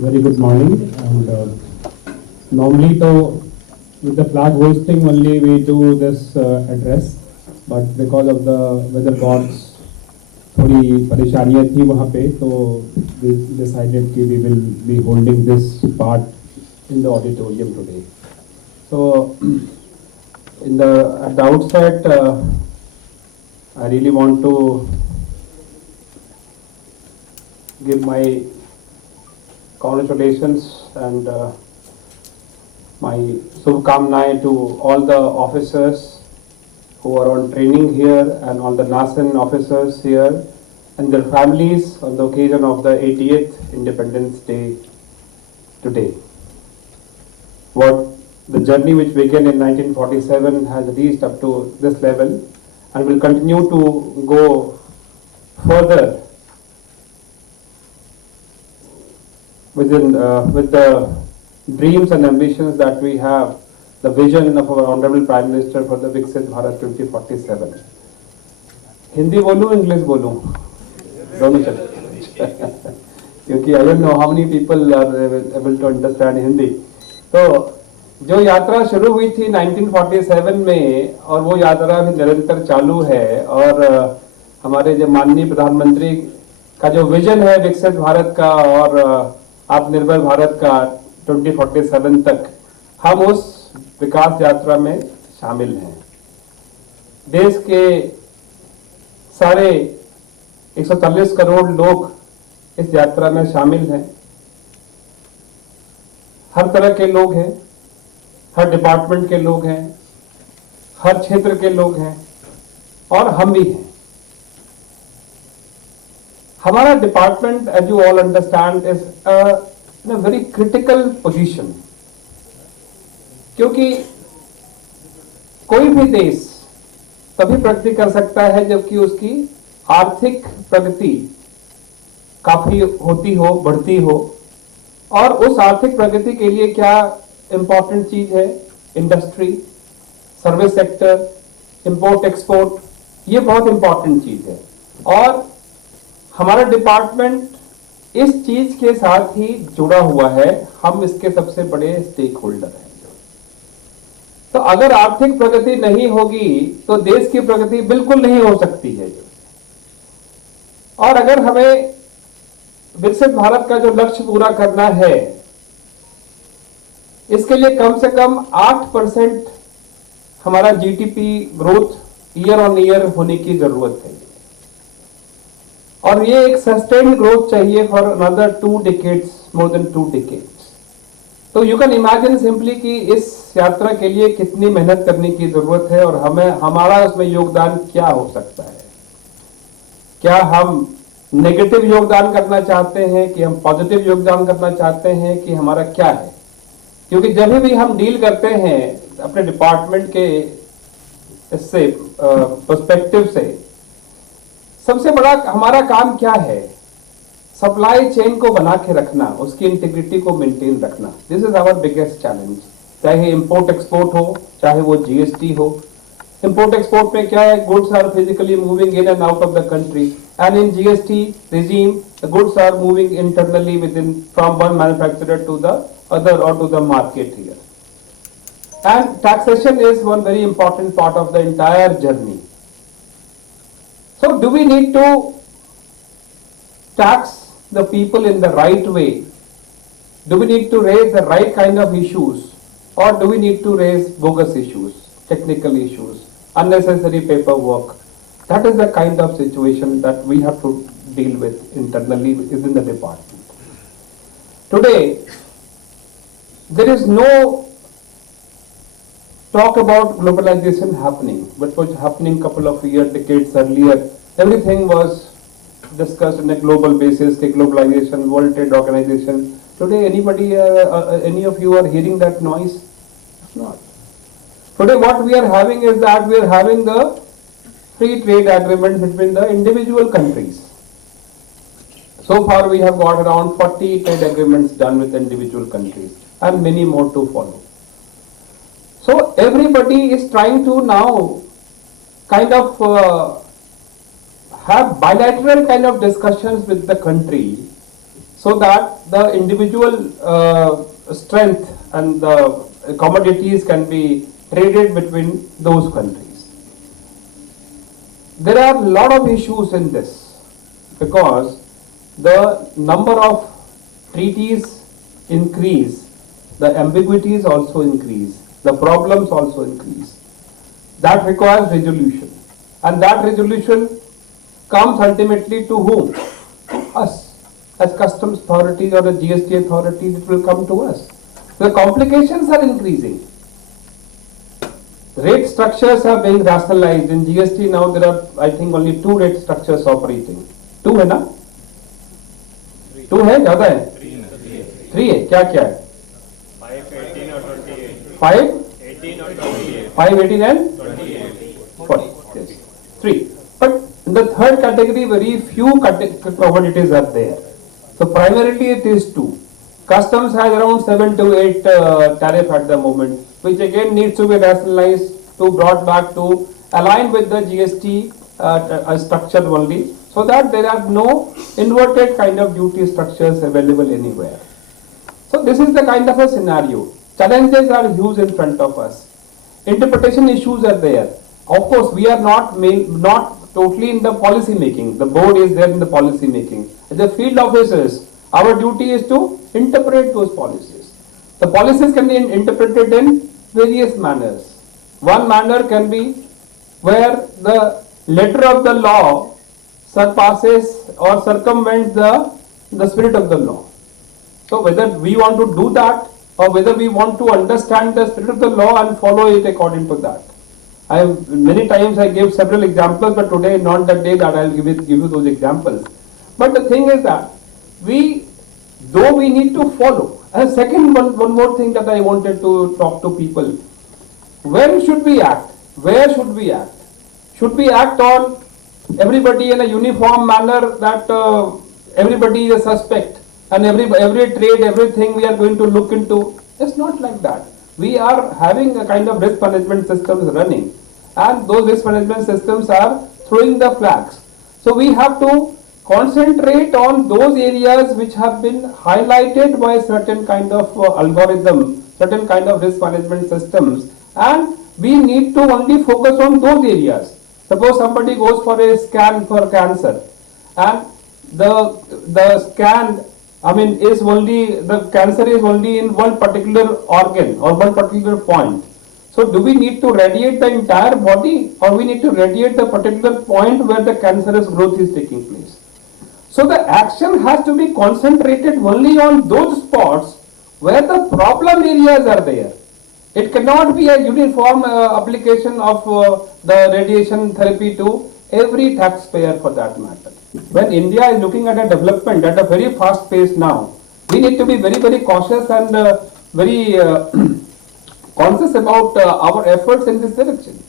Very good morning. And normally, though, with the flag hoisting only we do this address, but because of the weather gods, थोड़ी परेशानियाँ थी वहाँ पे, तो we decided कि we will be holding this part in the auditorium today. So, at the outset, I really want to give my congratulations and my shubhkamnaएं to all the officers who are on training here and all the NACIN officers here and their families on the occasion of the 80th Independence Day today. What the journey which began in 1947 has reached up to this level and will continue to go further with the dreams and ambitions that we have, the vision of our Honorable Prime Minister for the Viksit Bharat 2047. Hindi बोलूं, English बोलूं, दोनों चले, क्योंकि I don't know how many people are able to understand Hindi. तो जो यात्रा शुरू हुई थी 1947 में और वो यात्रा भी निरंतर चालू है और हमारे जो माननीय प्रधानमंत्री का जो विजन है विकसित भारत का और आत्मनिर्भर भारत का 2047 तक हम उस विकास यात्रा में शामिल हैं। देश के सारे 140 करोड़ लोग इस यात्रा में शामिल हैं। हर तरह के लोग हैं, हर डिपार्टमेंट के लोग हैं, हर क्षेत्र के लोग हैं और हम भी हैं। हमारा department, as you all understand, is in a very critical position, क्योंकि कोई भी देश तभी प्रगति कर सकता है जबकि उसकी आर्थिक प्रगति काफी होती हो, बढ़ती हो, और उस आर्थिक प्रगति के लिए क्या इंपॉर्टेंट चीज है? Industry, service sector, import export, ये बहुत इंपॉर्टेंट चीज है और हमारा डिपार्टमेंट इस चीज के साथ ही जुड़ा हुआ है। हम इसके सबसे बड़े स्टेक होल्डर हैं। तो अगर आर्थिक प्रगति नहीं होगी तो देश की प्रगति बिल्कुल नहीं हो सकती है। और अगर हमें विकसित भारत का जो लक्ष्य पूरा करना है, इसके लिए कम से कम 8% हमारा GDP growth year on year होने की जरूरत है और ये एक सस्टेन्ड ग्रोथ चाहिए for another 2 decades, more than 2 decades। तो यू कैन इमेजिन सिंपली कि इस यात्रा के लिए कितनी मेहनत करने की जरूरत है और हमारा उसमें योगदान क्या हो सकता है। क्या हम नेगेटिव योगदान करना चाहते हैं कि हम पॉजिटिव योगदान करना चाहते हैं कि हमारा क्या है? क्योंकि जब भी हम डील करते हैं अपने डिपार्टमेंट के इससे पर्सपेक्टिव से, सबसे बड़ा हमारा काम क्या है? सप्लाई चेन को बना के रखना, उसकी इंटीग्रिटी को मेंटेन रखना। This is our biggest challenge. चाहे इंपोर्ट एक्सपोर्ट हो, चाहे वो जीएसटी हो। इंपोर्ट एक्सपोर्ट में क्या है? Goods are physically moving in and out of the country, and in GST regime the goods are moving internally within from one manufacturer to the other or to the market here. And taxation is one very important part of the entire journey. So do we need to tax the people in the right way? Do we need to raise the right kind of issues, or do we need to raise bogus issues, technical issues, unnecessary paperwork? That is the kind of situation that we have to deal with internally within the department. Today, there is no talk about globalization happening, but was happening couple of decades earlier. Everything was discussed on a global basis, the globalization, World Trade Organization. Today, any of you are hearing that noise? It's not. Today, what we are having is that we are having the free trade agreement between the individual countries. So far we have got around 40 trade agreements done with individual countries and many more to follow. So everybody is trying to now kind of have bilateral kind of discussions with the country so that the individual strength and the commodities can be traded between those countries. There are a lot of issues in this because the number of treaties increase, the ambiguities also increase, the problems also increase. That requires resolution, and that resolution comes ultimately to whom? To us. As customs authorities or the GST authorities, it will come to us. The complications are increasing. Rate structures are being rationalized. In GST now there are, I think, only 2 rate structures operating. 2 है ना? 2 है? ज़्यादा है? 3 है? क्या क्या है? 5, 18 और 28. 5? 18 और 28. 5, 18 and 28. 40. Yes. 3. But in the third category, very few commodities are there. So primarily it is 2. Customs has around 7 to 8 tariff at the moment, which again needs to be rationalized, to brought back to align with the GST structure only, so that there are no inverted kind of duty structures available anywhere. So this is the kind of a scenario. Challenges are huge in front of us. Interpretation issues are there. Of course, we are not totally in the policy making. The board is there in the policy making. The field officers, our duty is to interpret those policies. The policies can be interpreted in various manners. One manner can be where the letter of the law surpasses or circumvents the spirit of the law. So whether we want to do that or whether we want to understand the spirit of the law and follow it according to that. Many times I give several examples, but today is not the day that I will give you those examples. But the thing is that though we need to follow. And second, one more thing that I wanted to talk to people. When should we act? Where should we act? Should we act on everybody in a uniform manner that everybody is a suspect and every trade, everything we are going to look into? It's not like that. We are having a kind of risk management systems running, and those risk management systems are throwing the flags. So we have to concentrate on those areas which have been highlighted by certain kind of algorithm, certain kind of risk management systems, and we need to only focus on those areas. Suppose somebody goes for a scan for cancer, and the scan, is only, the cancer is only in one particular organ or one particular point. So do we need to radiate the entire body, or we need to radiate the particular point where the cancerous growth is taking place? So the action has to be concentrated only on those spots where the problem areas are there. It cannot be a uniform application of the radiation therapy to every taxpayer for that matter. When India is looking at a development at a very fast pace now, we need to be very, very cautious and very conscious about our efforts in this direction.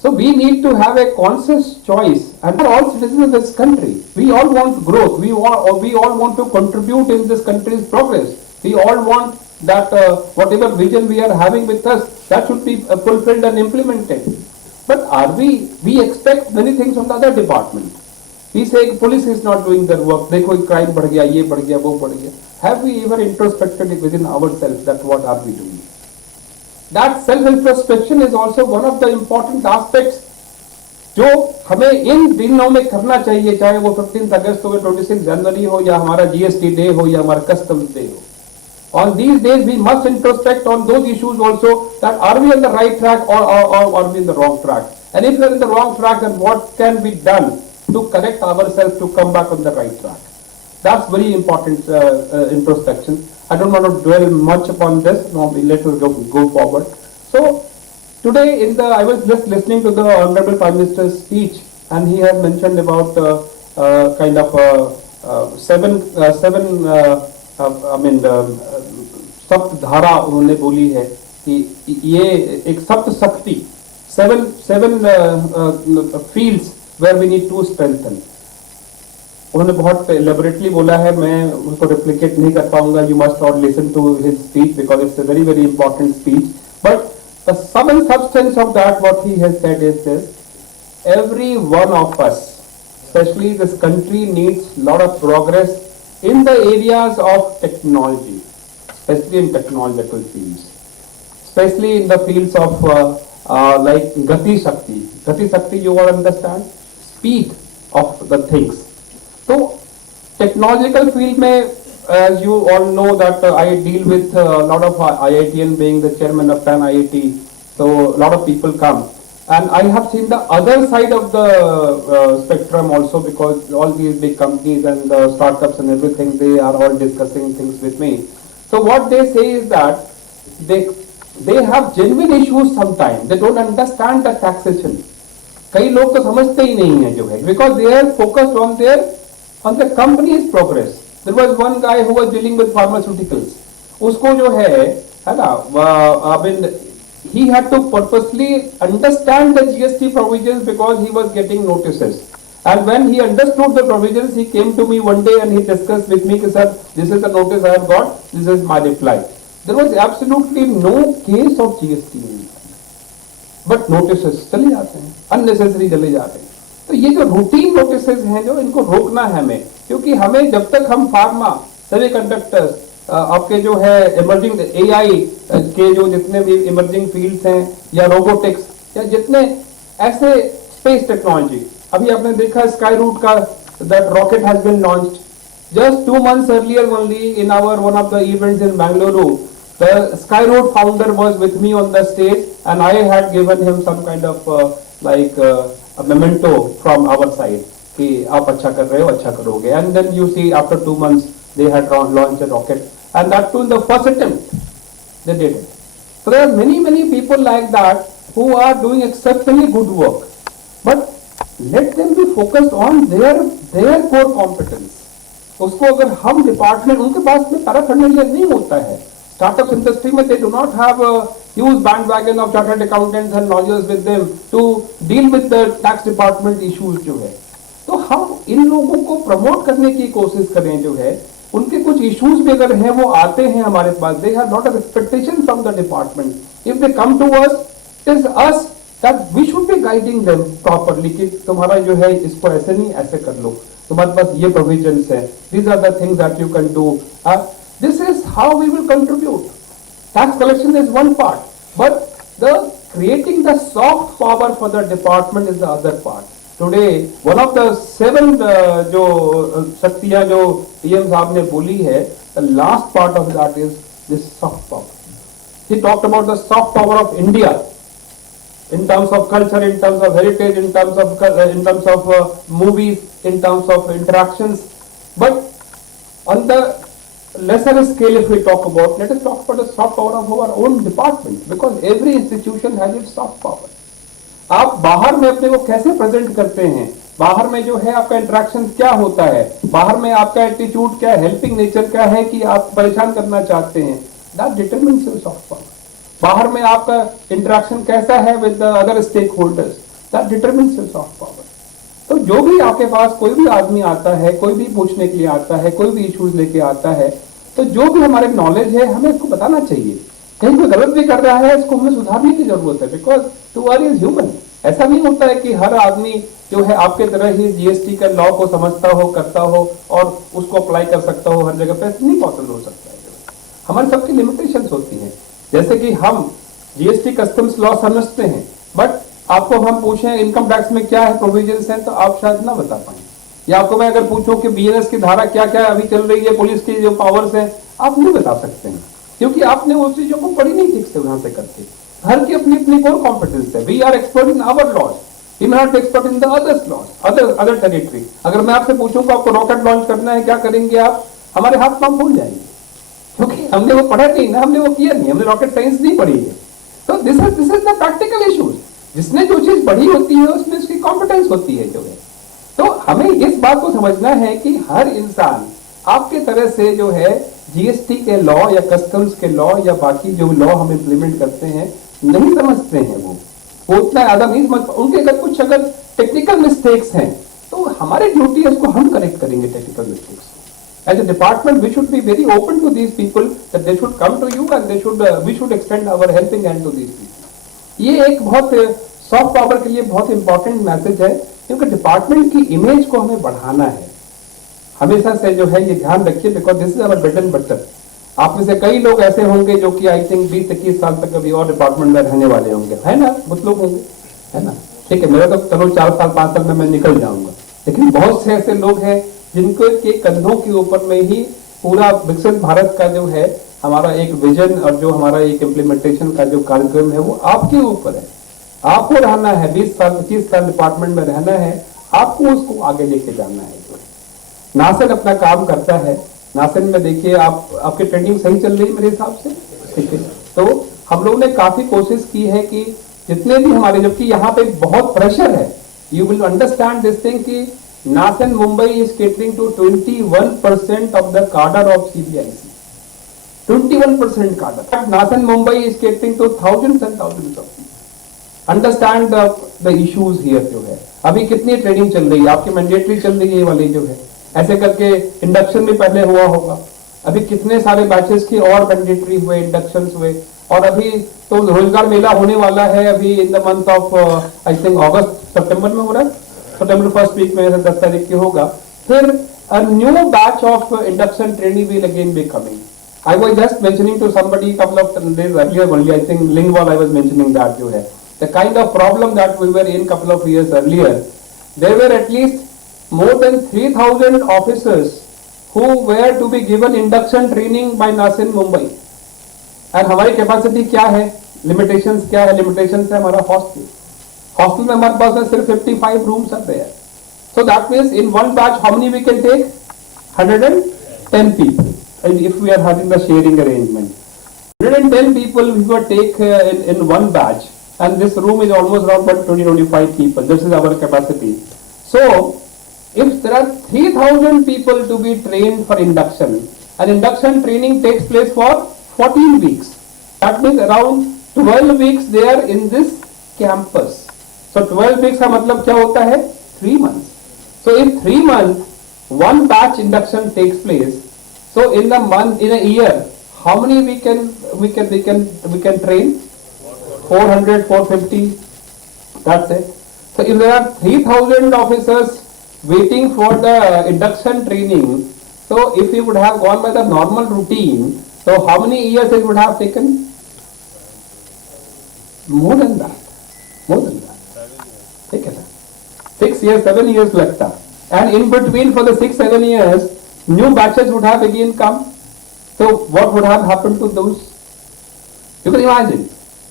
So we need to have a conscious choice, and for all citizens of this country, we all want growth, we all want to contribute in this country's progress. We all want that whatever vision we are having with us, that should be fulfilled and implemented. But we expect many things from the other department. We say police is not doing their work, देखो crime बढ़ गया, ये बढ़ गया, वो बढ़ गया. Have we ever introspected within ourselves that what are we doing? That self-introspection is also one of the important aspects जो हमें इन दिनों में करना चाहिए, चाहे वो 15 अगस्त हो, 26 जनवरी हो, या हमारा GST डे हो, या हमारा कस्टम्स डे हो. On these days we must introspect on those issues also, that are we on the right track or are we in the wrong track? And if we are in the wrong track, then what can be done to correct ourselves to come back on the right track? That's very important introspection. I don't want to dwell much upon this. No, let us go forward. So today I was just listening to the Honorable Prime Minister's speech, and he had mentioned about kind of seven सप्त धारा उन्होंने बोली है कि ये एक सप्त शक्ति, seven fields where we need to strengthen. उन्होंने बहुत elaborately बोला है, मैं उसको replicate नहीं कर पाऊंगा. You must all listen to his speech because it's a very, very important speech. But the sum and substance of that, what he has said is this: every one of us, especially this country, needs a lot of progress in the areas of technology, especially in technological fields, especially in the fields of like Gati Shakti. Gati Shakti, you all understand? Speed of the things. So, technological field में, as you all know that I deal with a lot of IITian, being the chairman of 10 IIT, so a lot of people come. And I have seen the other side of the spectrum also, because all these big companies and startups and everything, they are all discussing things with me. So what they say is that they have genuine issues sometimes. They don't understand the taxation. कई लोग तो समझते ही नहीं है जो है, because they are focused on the company's progress. There was one guy who was dealing with pharmaceuticals. उसको जो है ना, I mean, he had to purposely understand the GST provisions because he was getting notices. And when he understood the provisions, he came to me one day and he discussed with me, sir, this is the notice I have got, this is my reply. There was absolutely no case of GST in it. But notices चले जाते हैं, unnecessary चले जाते हैं. तो ये जो routine notices हैं, जो इनको रोकना है हमें, क्योंकि हमें जब तक हम फार्मा, सेमीकंडक्टर्स, आपके जो है इमर्जिंग एआई के जो जितने भी इमर्जिंग फील्ड्स हैं, या रोबोटिक्स, या जितने ऐसे स्पेस टेक्नोलॉजी, अभी आपने देखा स्काई रूट का that rocket has been launched just 2 months earlier only in our one of the events in Bangalore. The Skyroad founder was with me on the stage, and I had given him some kind of a memento from our side कि आप अच्छा कर रहे हो, अच्छा करोगे. And then you see after 2 months they had launched a rocket, and that too in the first attempt they did it. So there are many people like that who are doing exceptionally good work, but let them be focused on their core competence. उसको अगर हम department, उनके पास में पैराफर्नलियर नहीं होता है. Startup industry में they do not have huge bandwagon of chartered accountants and lawyers with them to deal with the tax department issues जो है. तो हम इन लोगों को प्रमोट करने की कोशिश करें जो है, उनके कुछ इश्यूज भी अगर हैं, वो आते हैं हमारे पास, they have lot of expectation from the department. If they come to us, it is us that we should be guiding them properly कि तुम्हारा जो है इसको ऐसे नहीं ऐसे कर लो, तुम्हारे पास ये प्रोविजंस है, these are the things that you can do. This is how we will contribute. Tax collection is one part, but the creating the soft power for the department is the other part. Today one of the 7 जो शक्तियां जो PM साहब ने बोली है, the last part of that is this soft power. He talked about the soft power of India in terms of culture, in terms of heritage, in terms of movies, in terms of interactions. But on the lesser scale, if we talk about, let us talk about the soft power of our own department, because every institution has its soft power. आप बाहर में अपने को कैसे present करते हैं, बाहर में जो है आपका इंटरेक्शन क्या होता है, बाहर में आपका एटीट्यूड क्या है, हेल्पिंग नेचर क्या है कि आप परेशान करना चाहते हैं, that determines your soft power. बाहर में आपका इंटरेक्शन कैसा है with the other stakeholders, that determines your soft power. तो जो भी आपके पास कोई भी आदमी आता है, कोई भी पूछने के लिए आता है, कोई भी इश्यूज लेके आता है, तो जो भी हमारे नॉलेज है हमें इसको बताना चाहिए. कहीं कोई गलत भी कर रहा है, इसको हमें सुधारने की जरूरत है, because to err is human. ऐसा नहीं होता है कि हर आदमी जो है आपके तरह ही जीएसटी का लॉ को समझता हो, करता हो और उसको अप्लाई कर सकता हो हर जगह पे. ऐसा नहीं पॉसिबल हो सकता है. हमारे सबकी लिमिटेशंस होती हैं. जैसे कि हम जीएसटी कस्टम्स लॉ समझते हैं, बट आपको हम पूछें इनकम टैक्स में क्या है प्रोविजंस हैं, तो आप शायद ना बता पाएं. या आपको मैं अगर पूछूं कि बीएनएस की धारा क्या क्या अभी चल रही है, पुलिस की जो पावर्स हैं, आप नहीं बता सकते हैं, क्योंकि आपने उस चीजों को पढ़ी नहीं ठीक से वहां से करके. हर की अपनी अपनी कोर कॉम्पिटेंस है. We are expert in our laws, we are not expert in the others laws, other territory. अगर मैं आपसे पूछूं कि आपको रॉकेट लॉन्च करना है, क्या करेंगे आप, हमारे हाथ पांव फूल जाएंगे, क्योंकि हमने वो पढ़ा नहीं ना, हमने वो किया नहीं, हमने रॉकेट साइंस नहीं पढ़ी है. तो this is the practical issues. जिसने जो चीज पढ़ी होती है उसमें उसकी कॉम्पिटेंस होती है जो है. तो हमें इस बात को समझना है कि हर इंसान आपके तरह से जो है जीएसटी के लॉ या कस्टम्स के लॉ या बाकी जो लॉ हम इम्प्लीमेंट करते हैं नहीं समझते हैं. वो उतना ज्यादा नहीं समझ. उनके अगर टेक्निकल मिस्टेक्स हैं तो हमारी ड्यूटी है उसको हम करेक्ट करेंगे technical mistakes. As a department, we should be very open to these people that they should come to you and we should extend our helping hand to these people. ये एक बहुत soft power के लिए बहुत important message है, क्योंकि department की image को हमें बढ़ाना है. हमेशा से जो है ये ध्यान रखिए, because this is our bread and butter. आप में से कई लोग ऐसे होंगे जो कि आई थिंक 20-21 साल तक कभी और डिपार्टमेंट में रहने वाले होंगे, है ना, बहुत लोग होंगे, है ना। ठीक है, मेरा तो चलो 4 साल 5 साल में मैं निकल जाऊंगा, लेकिन बहुत से ऐसे लोग हैं जिनको के कंधों के ऊपर में ही पूरा विकसित भारत का जो है हमारा एक विजन और जो हमारा एक इम्प्लीमेंटेशन का जो कार्यक्रम है वो आपके ऊपर है। आपको रहना है, 20 साल 25 साल डिपार्टमेंट में रहना है, आपको उसको आगे लेके जाना है। जो नासिन अपना काम करता है, नासिन में देखिए आपकी ट्रेनिंग सही चल रही है मेरे हिसाब से, ठीक है। तो हम लोगों ने काफी कोशिश की है कि जितने भी हमारे, जबकि यहाँ पे बहुत प्रेशर है, you will understand this thing कि NACIN Mumbai is catering to 21% of the cadre of CBIC. 21% cadre. NACIN Mumbai is catering to thousands and thousands of people. Understand the issues here जो है। अभी कितनी training चल रही है आपकी, mandatory चल रही है वाली जो है, ऐसे करके इंडक्शन भी पहले हुआ होगा। अभी कितने सारे बैचेस की और मैंडेटरी हुए, इंडक्शन हुए, और अभी तो रोजगार मेला होने वाला है अभी in the month of I think अगस्त सितंबर में हो रहा है, सितंबर फर्स्ट वीक में 10 तारीख की होगा। फिर a new batch of induction trainee will again be coming. I was just mentioning to somebody couple of days earlier only, I think Lingwal I was mentioning that जो है the kind of problem that we were in couple of years earlier, there were at least more than 3,000 officers who were to be given induction training by NACIN Mumbai. और हमारी capacity क्या है, limitations क्या है, limitations है हमारा hostel में हमारे पास सिर्फ 55 रूम्स आते हैं। So that means in one batch how many we can take? 110 people. And if we are having the sharing arrangement, 110 people we will take in one batch, and this room is almost around 20-25 people. This is our capacity. So if there are 3,000 people to be trained for induction, and induction training takes place for 14 weeks, that means around 12 weeks they are in this campus. So 12 weeks का मतलब क्या होता है? 3 months. So in 3 months, one batch induction takes place. So in a year, how many we can train? 400, 450. That's it. So if there are 3,000 officers waiting for the induction training, so if we would have gone by the normal routine, so how many years it would have taken? More than that. More than that. ठीक है ना, 6 years, 7 years लगता, and in between for the 6-7 years, new batches would have again come. So what would have happened to those? You can imagine.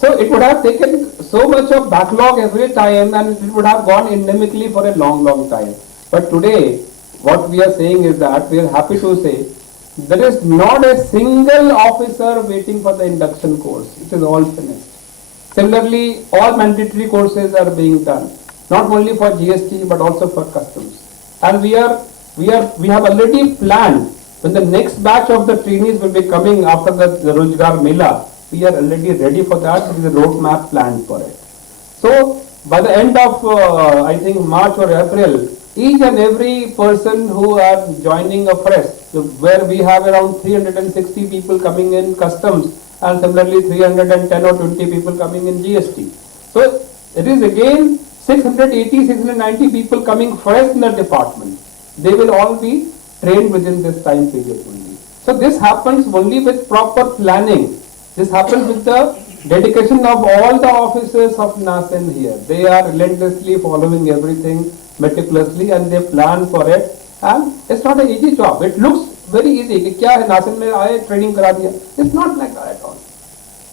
So it would have taken so much of backlog every time, and it would have gone endemically for a long, long time. But today, what we are saying is that we are happy to say there is not a single officer waiting for the induction course. It is all finished. Similarly, all mandatory courses are being done, not only for GST but also for customs. And we have already planned when the next batch of the trainees will be coming after the Rozgar Mela. We are already ready for that. There is a roadmap planned for it. So by the end of I think March or April, each and every person who are joining a fresh, where we have around 360 people coming in customs, and similarly 310 or 20 people coming in GST. So it is again 680, 690 people coming fresh in the department. They will all be trained within this time period only. So this happens only with proper planning. This happens with the dedication of all the officers of NACIN here. They are relentlessly following everything meticulously, and they plan for it. And it's not an easy job. It looks very easy कि क्या है नासिन में आए training करा दिया. It's not like that at all.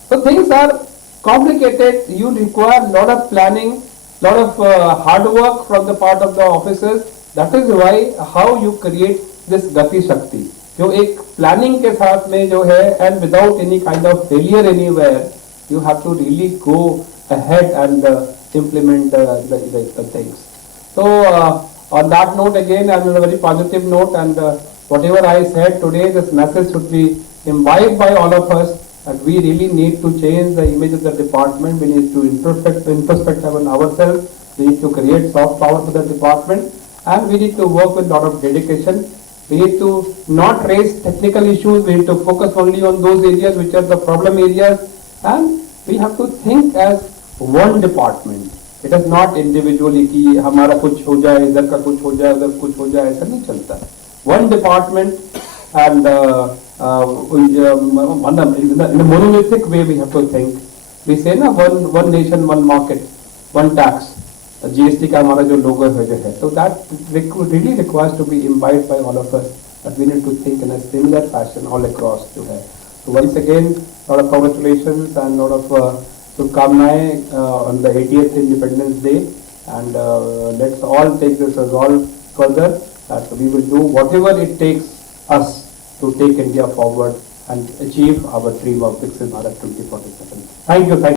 So things are complicated. You require lot of planning, lot of hard work from the part of the officers. That is why how you create this Gati Shakti, जो एक planning के साथ में जो है, and without any kind of failure anywhere, you have to really go ahead and implement the things. So on that note again, and on a very positive note, and whatever I said today, this message should be imbibed by all of us, and we really need to change the image of the department. We need to introspect on ourselves. We need to create soft power for the department, and we need to work with a lot of dedication. We need to not raise technical issues. We need to focus only on those areas which are the problem areas, and we have to think as one department. It is not individually कि हमारा कुछ हो जाए, इधर का कुछ हो जाए, उधर कुछ हो जाए, ऐसा नहीं चलता. one department, and in a monolithic way we have to think. We say na one nation, one market, one tax. GST का हमारा जो logo है, so that really requires to be imbibed by all of us. That we need to think in a similar fashion all across. So once again, lot of congratulations and lot of shubhkamnaएं on the 80th Independence Day, and let's all take this resolve further that we will do whatever it takes us to take India forward and achieve our dream of Viksit Bharat 2047. Thank you.